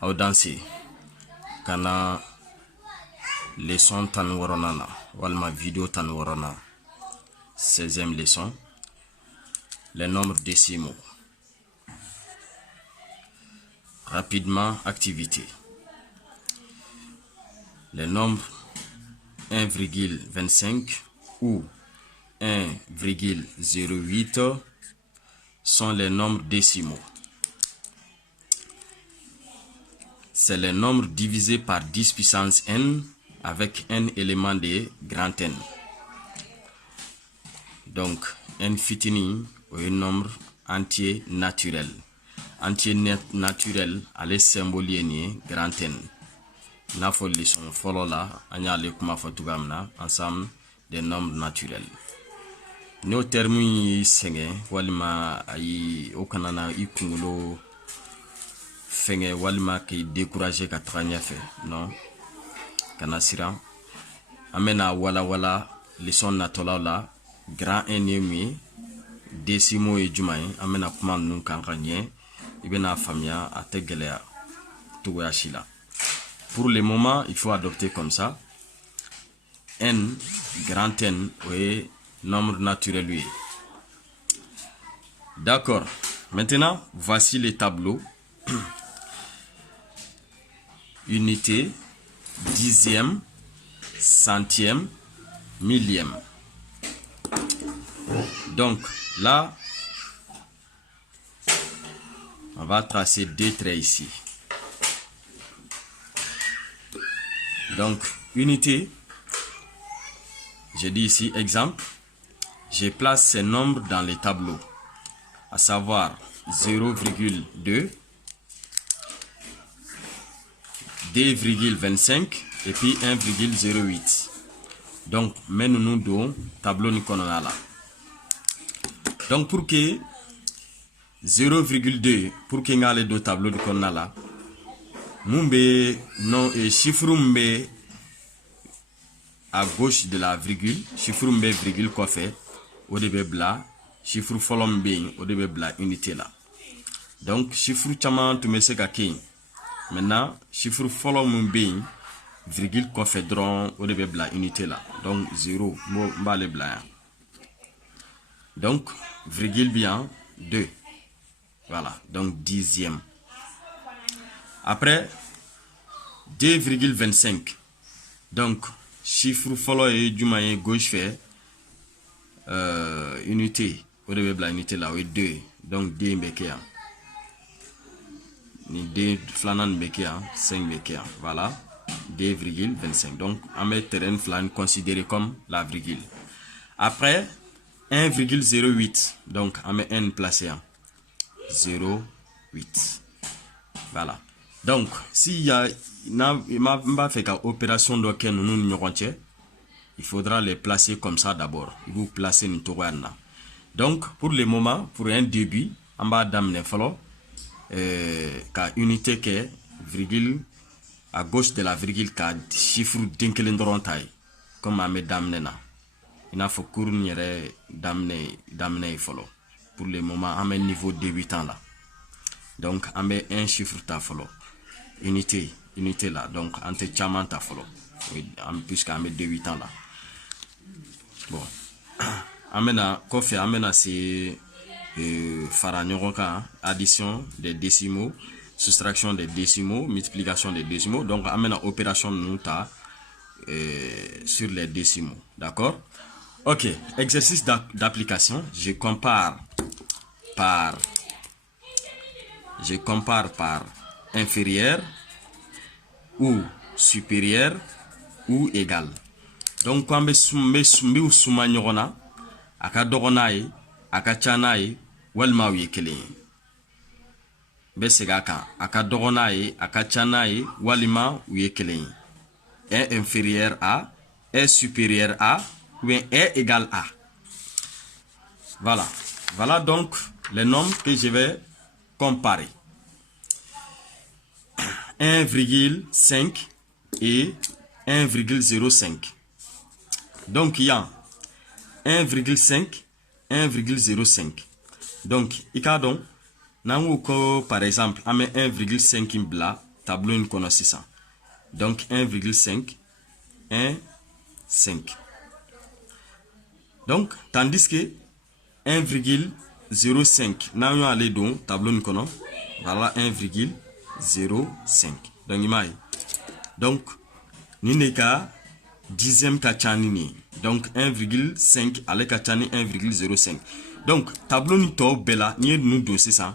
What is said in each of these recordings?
Audansi kana leçon tan worona walma vidéo tan worona 16e leçon, les nombres décimaux. Rapidement, activité. Les nombres 1,25 ou 1,08 sont les nombres décimaux. C'est les nombres divisés par 10 puissance n avec n éléments de grand N. Donc, n fitini est un nombre entier naturel. Entier naturel, allez symboliser grand N. N'a pas les sons follow là, agnale kuma fotugamna ensemble des nombres naturels. Nos termes senge walima ay okanana ikungulo fenge walima ki décourager ka tranya fe non kana sira amena wala leçon natola la grand ennemi décimaux et jumai amena kuma nun kankanye ibena famia ategelea tuwashila. Pour le moment, il faut adopter comme ça. N, grand N, oui, nombre naturel, oui. D'accord. Maintenant, voici les tableaux. Unité, dixième, centième, millième. Donc, là, on va tracer deux traits ici. Donc, unité, je dis ici, exemple, je place ces nombres dans les tableaux, à savoir 0,2, 2,25 et puis 1,08. Donc, nous dans tableau nous connaissons là. Donc, pour que 0,2, pour que nous ayons deux tableaux nous connaissons là, Mumbe non et chiffre mbe à gauche de la virgule, chiffre mbe virgule quoi fait au début bla, chiffre follow mbe au début bla unité là. Donc chiffre chama tu me sais maintenant chiffre follow mbe virgule quoi fait dron au début bla unité là. Donc 0 mba le bla. Donc virgule bien 2. Voilà, donc dixième. Après 2,25. Donc chiffre follow et du moyen gauche fait unité au début de la unité là oui 2. Donc 2 mbekea. Ni 2 flanan mbekea 5 mbekea. Voilà 2,25. Donc on met terrain flan considéré comme la virgule. Après 1,08. Donc on met n placé en 0,8. Voilà. Donc, s'il y a une opération d'aucun nous il faudra les placer comme ça d'abord. Vous placez une tourne. Donc, pour le moment, pour un début, en bas d'amener follow, unité qui est virgule à gauche de la virgule qui chiffre d'inkelendron taille comme à mes dames il a faut courir d'amener follow. Pour le moment, à mes niveau débutant là. Donc, on met un chiffre ta follow. Unité là. Donc, entre chaman ta follow. Puisqu'on met 8 ans là. Bon. Amena, kofi amena c'est faranyoka, addition des décimaux, soustraction des décimaux, multiplication des décimaux. Donc, amena opération nous ta sur les décimaux. D'accord? Ok. Exercice d'application. Je compare par inférieur ou supérieur ou égal. Donc quand me suma nyogona aka dogonaye aka chanaye walma wi kele be segaka aka dogonaye aka chanaye walima wi kele est inférieur à, est supérieur à ou bien est égal à. Voilà donc les nombres que je vais comparer. 1,5 et 1,05. Donc il y a 1,5, 1,05. Donc, il y a donc, par exemple, on met 1,5 bla, tableau une kono 600. Donc 1,5, 1, 5. Donc, tandis que 1,05, nous allons aller dans le tableau une kono, voilà 1,05. Donc, imagine. Donc, nous n'avons qu'à dixième kachani. Donc, 1,5 avec kachani 1,05. Donc, tableau ni to bela, ni nous donne 600.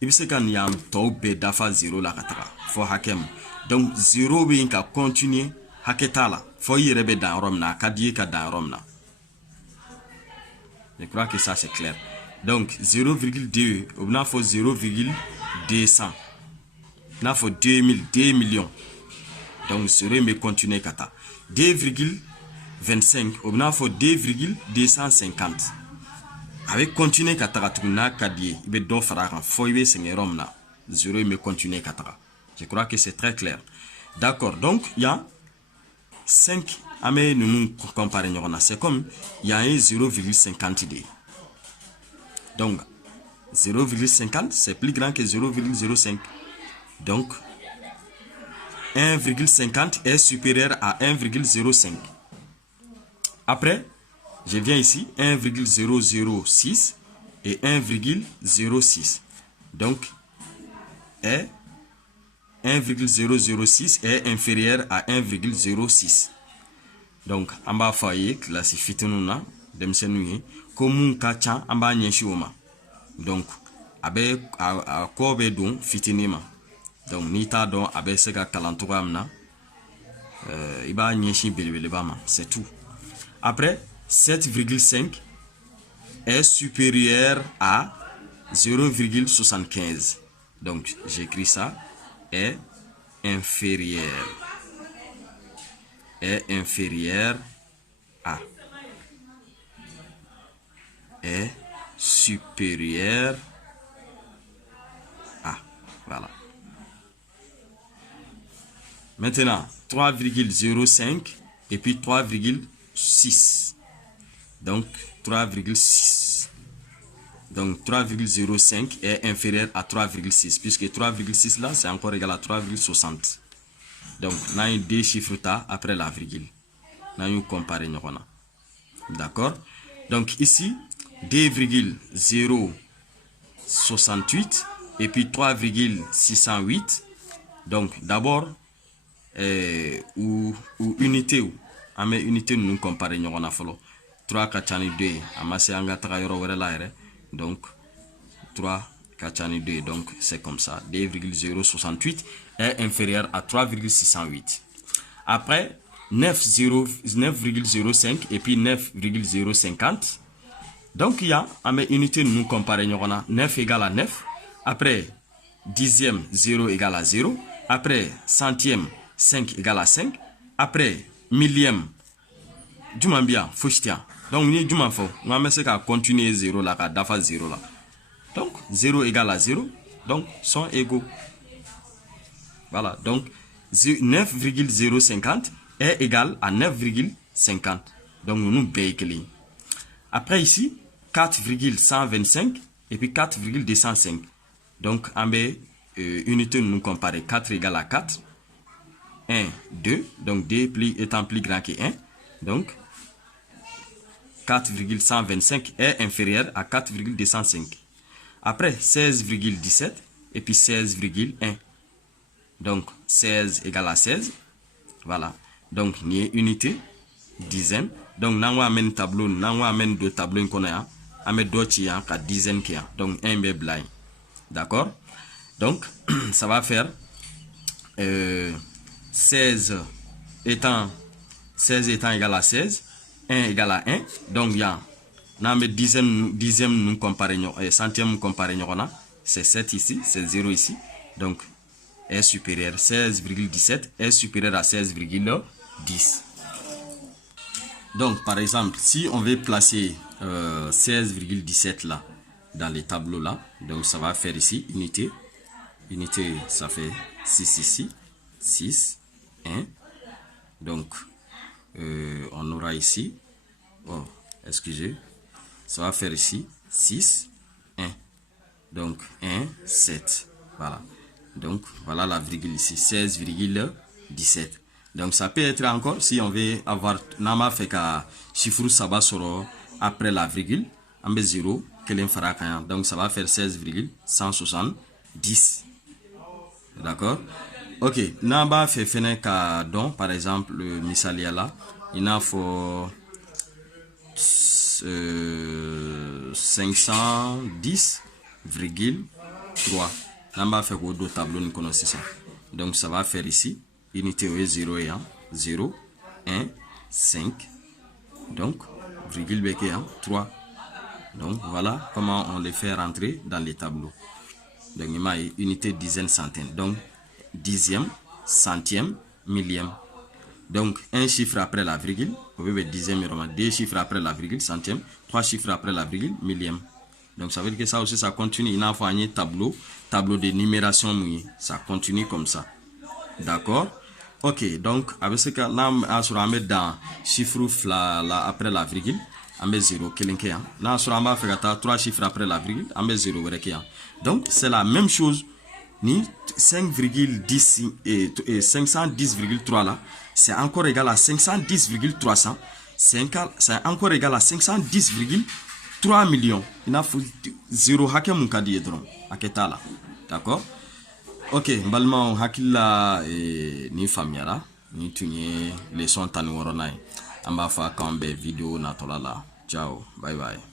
Il se kan yam to be dafa 0 la katara. Fo hakem. Donc, 0 be inka continuer haketala. Fo yirebe dans romna, kadie ka dans romna. Je crois que ça c'est clair. Donc, 0,2, on a fait 0,200. On a fait 2000, 2 millions. Donc, 0 me continuer kata. 2,25, on a fait 2,250. Avec continuer katara tuna kadie, il be do fara fo ibe sengerom na 0 me continuer katara. Je crois que c'est très clair. D'accord. Donc, il y a 5 amé nous comparer. C'est comme il y a un 0,50D. Donc 0,50 c'est plus grand que 0,05. Donc 1,50 est supérieur à 1,05. Après, je viens ici 1,006 et 1,06. Donc 1,006 est inférieur à 1,06. Donc, on va faire classifier nous demsenouye comme kacha on va nyeshioma. Donc, abe a kobe don fitinima. Donc, nita don abe sega kalantoga amna iba nyeshi belebele bama, c'est tout. Après, 7,5 est supérieur à 0,75. Donc, j'écris ça est inférieur à est supérieur à. Voilà. Maintenant, 3,05 et puis 3,6. Donc, 3,6. Donc, 3,05 est inférieur à 3,6. Puisque 3,6 là, c'est encore égal à 3,60. Donc, on a deux chiffres après la virgule. On a comparé. D'accord? Donc, ici, 2,068 et puis 3,608. Donc, d'abord, ou unité ou ame unité nous comparer ñogona folo 3 kachani 2 amase anga taka yoro were la ere. Donc 3 kachani 2, donc c'est comme ça, 2,068 est inférieur à 3,608. Après 9,05 et puis 9,050. Donc il y a ame unité nous comparer ñogona 9 égale à 9. Après dixième 0 égale à 0. Après centième 5 égale à 5. Après millième, Jumambia, Fouchtia. Donc, ni Jumafo, on va mettre continuer 0 là, dafa 0 là. Donc, 0 égale à 0. Donc, sont égaux. Voilà. Donc, 9,050 est égal à 9,50. Donc, nous béquelons. Après ici, 4,125 et puis 4,205. Donc, en B, unité nous comparer 4 égale à 4. 1, 2, donc 2 étant plus grand que 1, donc 4,125 est inférieur à 4,205. Après 16,17 et puis 16,1. Donc 16 égale à 16. Voilà. Donc ni unité, dizaine. Donc nous amène tableau, nous amène deux tableaux qu'on a, amène deux tiers à dizaine qui a. Donc 1 b blind. D'accord? Donc ça va faire 16 étant égal à 16, 1 égal à 1. Donc, il y a dixième nous comparer, centième nous comparer, c'est 7 ici, c'est 0 ici. Donc, est supérieur, 16,17 est supérieur à 16,10. Donc, par exemple, si on veut placer 16,17 là, dans les tableaux là, donc ça va faire ici, unité, ça fait 6 ici, 6, 1. Donc, on aura ici, oh, excusez, ça va faire ici 6, 1. Donc, 1, 7. Voilà. Donc voilà la virgule ici, 16,17. Donc ça peut être encore, si on veut avoir nama fait qu'à chiffre ça va sur après la virgule, en 0, donc ça va faire 16,170. D'accord? Ok, namba fait fene ka don, par exemple, le misalia là, il en faut 510,3. Namba fait quoi d'autres tableaux nous connaissons ça. Donc ça va faire ici, unité 0 et 1, 0, 1, 5, donc, virgule bec 3. Donc voilà comment on les fait rentrer dans les tableaux. Donc il y a unité, dizaine, centaine. Donc dixième, centième, millième. Donc un chiffre après la virgule, vous pouvez dixième, deux chiffres après la virgule, centième, trois chiffres après la virgule, millième. Donc ça veut dire que ça aussi ça continue. Il y a un tableau de numération mouillée. Ça continue comme ça. D'accord? Ok, donc avec ce cas là, on va mettre dans chiffre là après la virgule. On met 0, kelinke. Là, on va faire 3 chiffres après la virgule. On met 0. Donc, c'est la même chose. Ni 5,10 et 510,3 là, c'est encore égal à 510,300. C'est encore égal à 510,3 millions. Il a 0 hakem mukadi edron. Aketala. D'accord? Ok, balma hakilla ni famiara. Ni tunye leçon tani woronai. Amba fa kambe vidéo natola la. Ciao, bye bye.